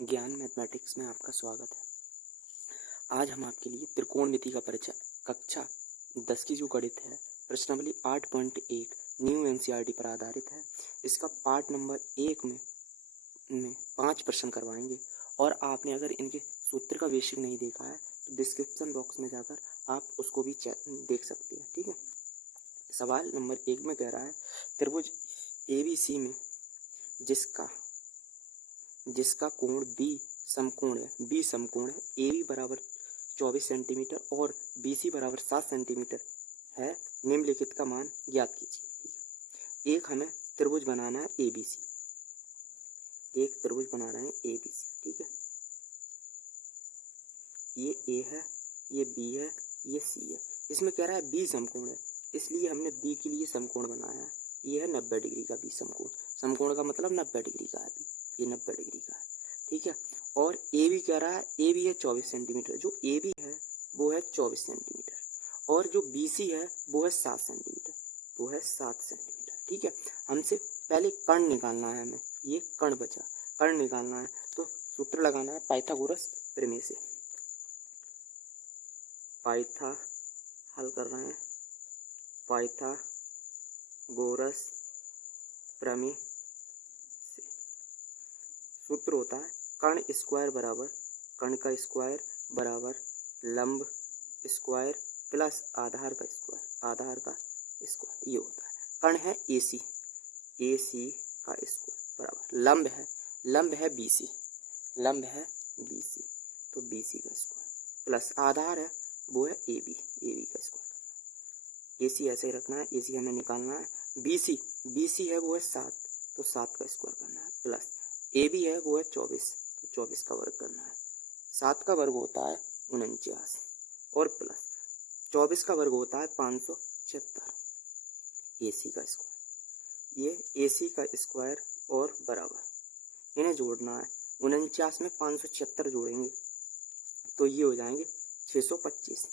ज्ञान मैथमेटिक्स में आपका स्वागत है। आज हम आपके लिए त्रिकोणमिति का परिचय कक्षा 10 की जो गणित है प्रश्नावली 8.1 न्यू एनसीईआरटी पर आधारित है। इसका पार्ट नंबर 1 में 5 प्रश्न करवाएंगे और आपने अगर इनके सूत्र का बेसिक नहीं देखा है तो डिस्क्रिप्शन बॉक्स में जाकर आप उसको भी देख सकते हैं। ठीक है। सवाल नंबर 1 में कह रहा है त्रिभुज ABC में जिसका कोण B समकोण है AB बराबर 24 सेंटीमीटर और BC बराबर 7 सेंटीमीटर है। निम्नलिखित का मान ज्ञात कीजिए। ठीक है। एक हमें त्रिभुज बनाना है ABC, एक त्रिभुज बना रहे हैं ABC। ठीक है। ये A है, ये B है, ये C है। इसमें कह रहा है B समकोण है, इसलिए हमने B के लिए समकोण बनाया है। ये है 90 डिग्री का B समकोण। समकोण का मतलब 90 डिग्री का है B, ये 90 डिग्री का है। ठीक है। और AB कह रहा है AB है 24 सेंटीमीटर, जो AB है वो है 24 सेंटीमीटर और जो BC है वो है 7 सेंटीमीटर, वो है 7 सेंटीमीटर। ठीक है। हमसे पहले कर्ण निकालना है, हमें ये कर्ण बचा, कर्ण निकालना है तो सूत्र लगाना है पाइथागोरस प्रमेय से। हल कर रहे हैं पाइथागोरस प्रमेय से। सूत्र होता है कर्ण स्क्वायर बराबर कर्ण का स्क्वायर बराबर लंब स्क्वायर प्लस आधार का स्क्वायर, ये होता है। कर्ण है AC का स्क्वायर बराबर लंब है BC तो BC का स्क्वायर प्लस आधार है वो है AB का स्क्वायर करना है। AC ऐसे ही रखना है, AC हमें निकालना है। BC है वो है 7 तो 7 का स्क्वायर करना है प्लस AB है वो है 24 तो 24 का वर्ग करना है। 7 का वर्ग होता है 49 और प्लस 24 का वर्ग होता है 576। AC का स्क्वायर, ये AC का स्क्वायर और बराबर इन्हें जोड़ना है। 49 में 576 जोड़ेंगे तो ये हो जाएंगे 625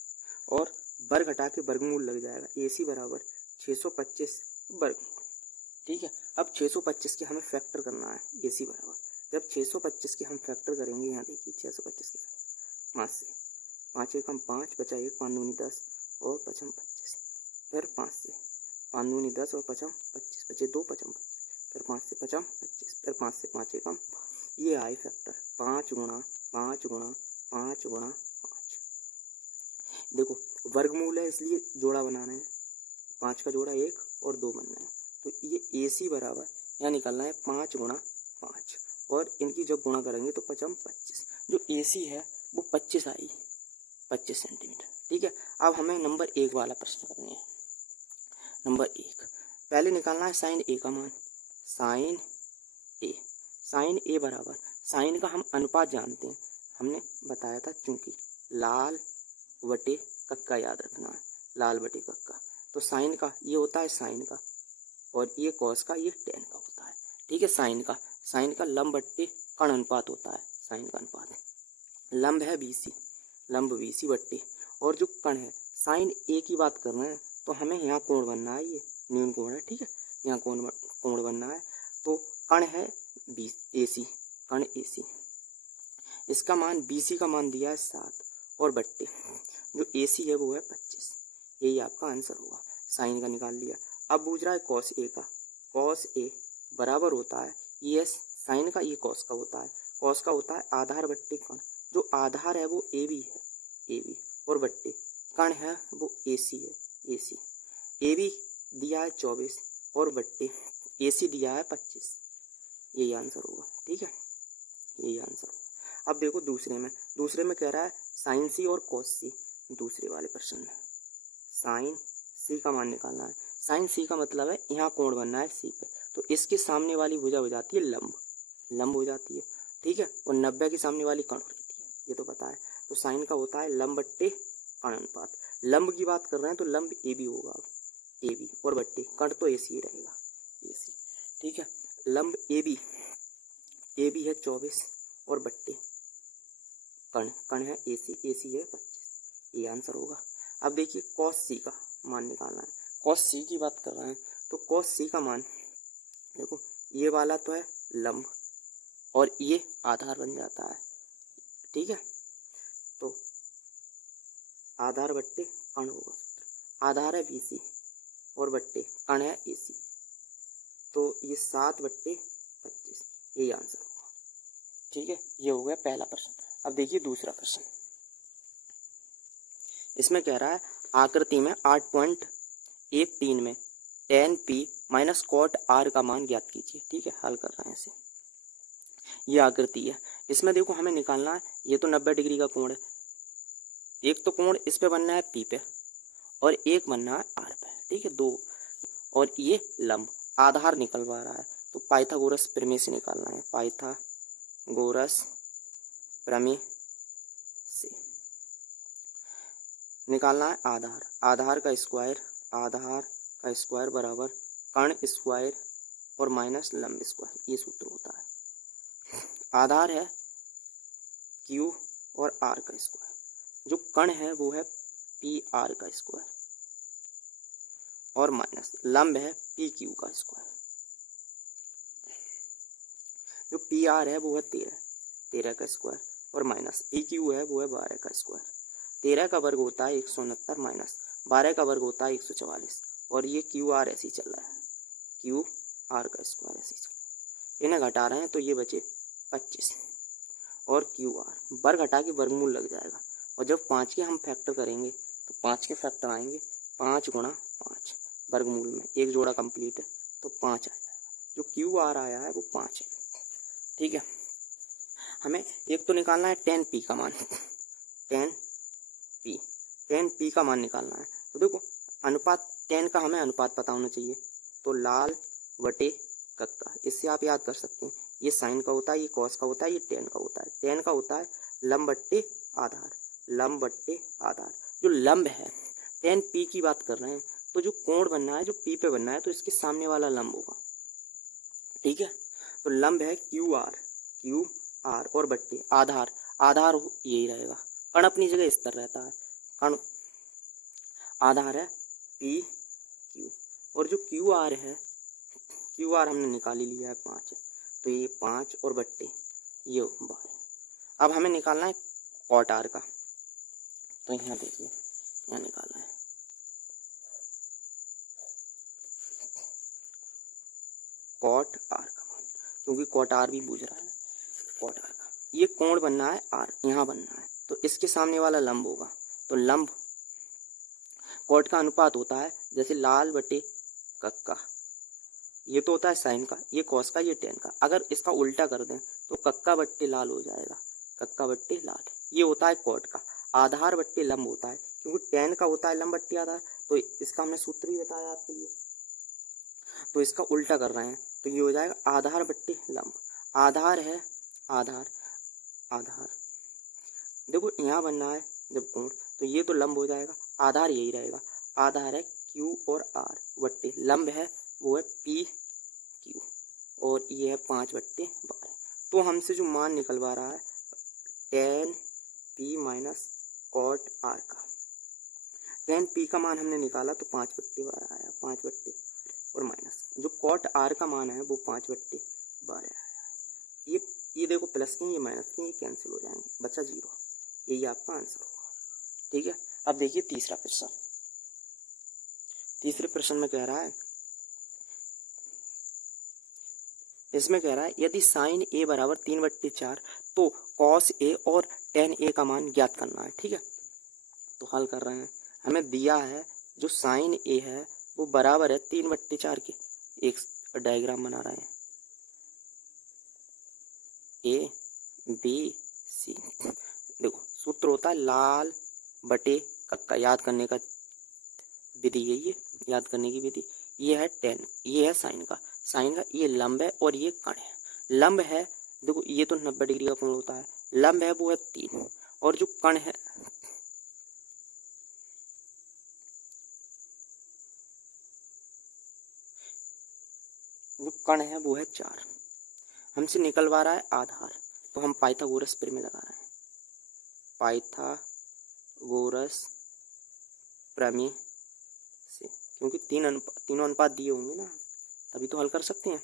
और वर्ग हटा के वर्गमूल लग जाएगा। AC बराबर 625 वर्गमूल। ठीक है। अब 625 के हमें फैक्टर करना है। AC बराबर जब 625 के हम फैक्टर करेंगे, यहाँ देखिए 625 के फैक्टर 5 से 5 एकम 5 बचा 1 5 दूनी 10 और 5 25, फिर 5 से 5 दूनी 10 और 5 25 बचे 2 5 25, फिर 5 से 5 25, फिर 5 से 5 एकम, ये आए फैक्टर 5 गुणा 5 गुणा 5 गुणा 5। देखो वर्गमूल है इसलिए जोड़ा बनाना है, 5 का जोड़ा 1 और 2 बनना है तो ये AC बराबर यहाँ निकालना है 5 गुणा 5 और इनकी जब गुणा करेंगे तो 5 25, जो AC है वो 25 आई, 25 सेंटीमीटर। ठीक है। अब हमें नंबर 1 वाला प्रश्न करना है। नंबर 1 पहले निकालना है साइन A का मान। साइन A बराबर, साइन का हम अनुपात जानते हैं, हमने बताया था, चूंकि लाल बटे कक्का याद रखना है, लाल बटे कक्का, तो साइन का ये होता है साइन का और ये कॉस का ये टेन का होता है। ठीक है। साइन का लंब बट्टे कर्ण अनुपात होता है, साइन का अनुपात है। लंब है लंब BC बट्टे और जो कर्ण है साइन A की बात कर रहे हैं तो हमें यहाँ कोण बनना है, ये न्यून कोण है। ठीक है। यहाँ कोण बनना है तो कर्ण है कर्ण AC, इसका मान BC का मान दिया है 7 और बट्टे जो AC है वो है 25। यही आपका आंसर होगा। साइन का निकाल लिया। अब पूछ रहा है कॉस A का। कॉस A बराबर होता है ये साइन का, ये कॉस का होता है। कॉस का होता है आधार बट्टे कर्ण, जो आधार है वो AB और बट्टे कर्ण है वो AC है। AB दिया है 24 और बट्टे AC दिया है 25। यही आंसर होगा। ठीक है, यही आंसर होगा। अब देखो दूसरे में कह रहा है साइन C और कॉस C। दूसरे वाले प्रश्न में साइन C का मान निकालना है। साइन C का मतलब है यहाँ कोण बनना है C पे, तो इसके सामने वाली भुजा हो जाती है लंब हो जाती है। ठीक है। और 90 के सामने वाली कर्ण रहती है, ये तो पता है। तो साइन का होता है लंब बट्टे कर्ण अनुपात। लंब की बात कर रहे हैं तो लंब AB होगा, AB और बट्टे कर्ण तो AC ही रहेगा, AC। ठीक है। लंब AB है 24 और बट्टे कर्ण है AC है 25। ये आंसर होगा। अब देखिए कॉस C का मान निकालना है। कॉस C की बात कर रहे हैं तो कॉस C का मान देखो, ये वाला तो है लंब और ये आधार बन जाता है। ठीक है, तो आधार बट्टे कण होगा सूत्र। आधार है BC और बट्टे कण है AC, तो ये 7/25, यही आंसर होगा। ठीक है, ये हो गया पहला प्रश्न। अब देखिए दूसरा प्रश्न। इसमें कह रहा है आकृति में 8.13 में tan P minus cot R का मान ज्ञात कीजिए। ठीक है, हल कर रहे हैं इसे। ये आकृति है, इसमें देखो हमें निकालना है, ये तो 90 डिग्री का कोण है। एक तो कोण इस पे बनना है P पे और एक बनना है R पे। ठीक है, दो, और ये लंब आधार निकलवा रहा है, तो पाइथागोरस प्रमेय से निकालना है। पाइथागोरस प्रमेय से निकालना है आधार। आधार का स्क्वायर बराबर कर्ण स्क्वायर और माइनस लंब स्क्वायर, ये सूत्र होता है। आधार है Q और R का स्क्वायर, जो कर्ण है वो है PR का स्क्वायर और माइनस लंब है PQ का स्क्वायर। जो PR है वो है 13 का स्क्वायर और माइनस PQ है वो है 12 का स्क्वायर। 13 का वर्ग होता है 169 माइनस 12 का वर्ग होता है 144, और ये QR ऐसे ही चल रहा है, QR का स्क्वायर ऐसे ही चल रहा है। इन्हें घटा रहे हैं तो ये बचे 25 और QR वर्ग घटा के वर्गमूल लग जाएगा, और जब 5 के हम फैक्टर करेंगे तो 5 के फैक्टर आएंगे 5 गुणा 5, वर्गमूल में एक जोड़ा कंप्लीट है तो 5 आ जाएगा। जो QR आया है वो 5 है। ठीक है, हमें एक तो निकालना है tan P का मान। tan P का मान निकालना है, तो देखो अनुपात tan का हमें अनुपात पता होना चाहिए, तो लाल बटे कक्का, इससे आप याद कर सकते हैं। ये साइन का होता है, ये कॉस का होता है, ये tan का होता है। tan का होता है लंब बट्टे आधार, लंब बट्टे आधार। जो लंब है, tan P की बात कर रहे हैं, तो जो कोण बनना है जो P पे बनना है तो इसके सामने वाला लंब होगा। ठीक है, तो लंब है QR और बट्टे आधार यही रहेगा। कण अपनी जगह स्थिर रहता है, कण आधार है PQ, और जो QR हमने निकाल ही लिया है 5 है, तो ये 5 और बट्टे ये 12। अब हमें निकालना है cot R का, तो यहाँ देखिए यहाँ निकालना है cot R का मान, क्योंकि cot R भी पूछ रहा है। cot R का ये कोण बनना है R, यहाँ बनना है, तो इसके सामने वाला लंब होगा, तो लंब cot का अनुपात होता है जैसे लाल बटे कक्का, ये तो होता है साइन का, ये कॉस का, ये tan का। अगर इसका उल्टा कर दें तो कक्का बट्टे लाल हो जाएगा, कक्का बट्टे लाल। ये होता है cot का। आधार बट्टे लंब होता है, क्योंकि tan का होता है लंब बट्टे आधार, तो इसका हमने सूत्र भी बताया आपके लिए, तो इसका उल्टा कर रहे हैं, तो ये हो जाएगा आधार बट्टे लंब। आधार है आधार देखो यहाँ बनना है जब कोण, तो ये तो लंब हो जाएगा, आधार यही रहेगा। आधार है Q और R बट्टे लंब है वो है PQ, और ये है 5/12। तो हमसे जो मान निकलवा रहा है tan P minus cot R का, tan P का मान हमने निकाला तो 5/12 आया, 5 और माइनस जो cot R का मान है वो 5/12 आया। ये देखो प्लस के ये माइनस के ये कैंसिल हो जाएंगे, बचा 0, यही आपका आंसर होगा। ठीक है, अब देखिए तीसरा प्रश्न। तीसरे प्रश्न में कह रहा है, इसमें कह रहा है यदि साइन A बराबर 3/4 तो cos A और tan A का मान ज्ञात करना है। ठीक है, तो हल कर रहे हैं। हमें दिया है जो साइन A है वो बराबर है 3/4 के, एक डायग्राम बना रहे हैं ABC। देखो सूत्र होता है लाल बटे कक्का, याद करने का विधि यही है, याद करने की विधि। ये है tan, ये है साइन का, ये लंब है और ये कण है। लंब है देखो ये तो 90 डिग्री का कोण होता है, लंब है वो है 3, और जो कण है वो है 4। हमसे निकलवा रहा है आधार, तो हम पाइथागोरस प्रमेय लगा रहे हैं। पाइथागोरस प्रमेय से, क्योंकि तीनों अनुपात दिए होंगे ना, तभी तो हल कर सकते हैं।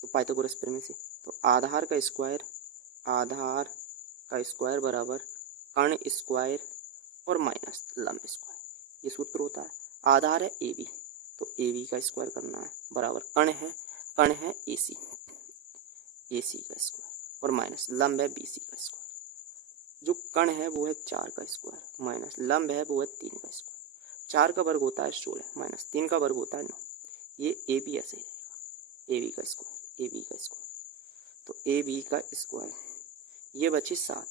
तो पाइथागोरस प्रमेय से तो आधार का स्क्वायर बराबर कर्ण स्क्वायर और माइनस लंब स्क्वायर, ये सूत्र होता है। आधार है ए बी, तो ए बी का स्क्वायर करना है बराबर कर्ण है ए सी का स्क्वायर और माइनस लंब है बी सी का स्क्वायर। जो कर्ण है वो है 4 का स्क्वायर माइनस लंब है वो है 3 का स्क्वायर। 4 का वर्ग होता है 16 माइनस 3 का वर्ग होता है 9। ये ए बी ऐसे ही रहेगा, ए बी का स्क्वायर। तो ए बी का स्क्वायर ये बचे 7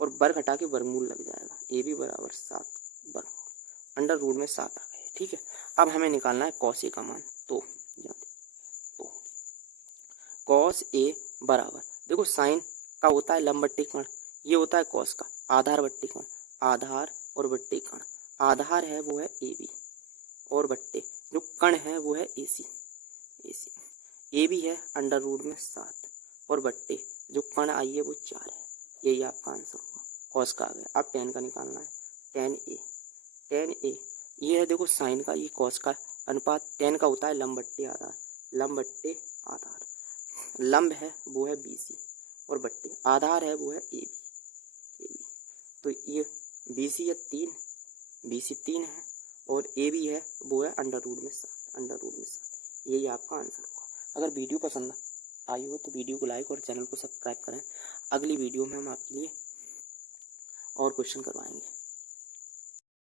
और वर्ग हटा के वर्गमूल लग जाएगा। ए बी बराबर 7 वर्गमूल, अंडर रूट में 7 आ गए। ठीक है, अब हमें निकालना है कॉस ए का मान। तो कॉस ए बराबर, देखो साइन का होता है लंब बट्टे कर्ण, ये होता है कॉस का आधार बट्टे कर्ण, आधार और बट्टे कर्ण। आधार है वो है ए बी और बट्टे जो कर्ण है वो है ए सी। ए बी है अंडर रूट में 7 और बट्टे जो कर्ण आई है वो 4 है। यही आपका आंसर होगा, कॉस का आ गया। अब टेन का निकालना है, टेन ए ये है देखो साइन का, ये कॉस का अनुपात। टेन का होता है लंब बट्टे आधार, लंब है वो है बी सी और बट्टे आधार है वो है ए बी। तो ये बी सी है 3 है और ए बी है वो है अंडर रूट में 7। यही आपका आंसर होगा। अगर वीडियो पसंद आई हो तो वीडियो को लाइक और चैनल को सब्सक्राइब करें। अगली वीडियो में हम आपके लिए और क्वेश्चन करवाएंगे।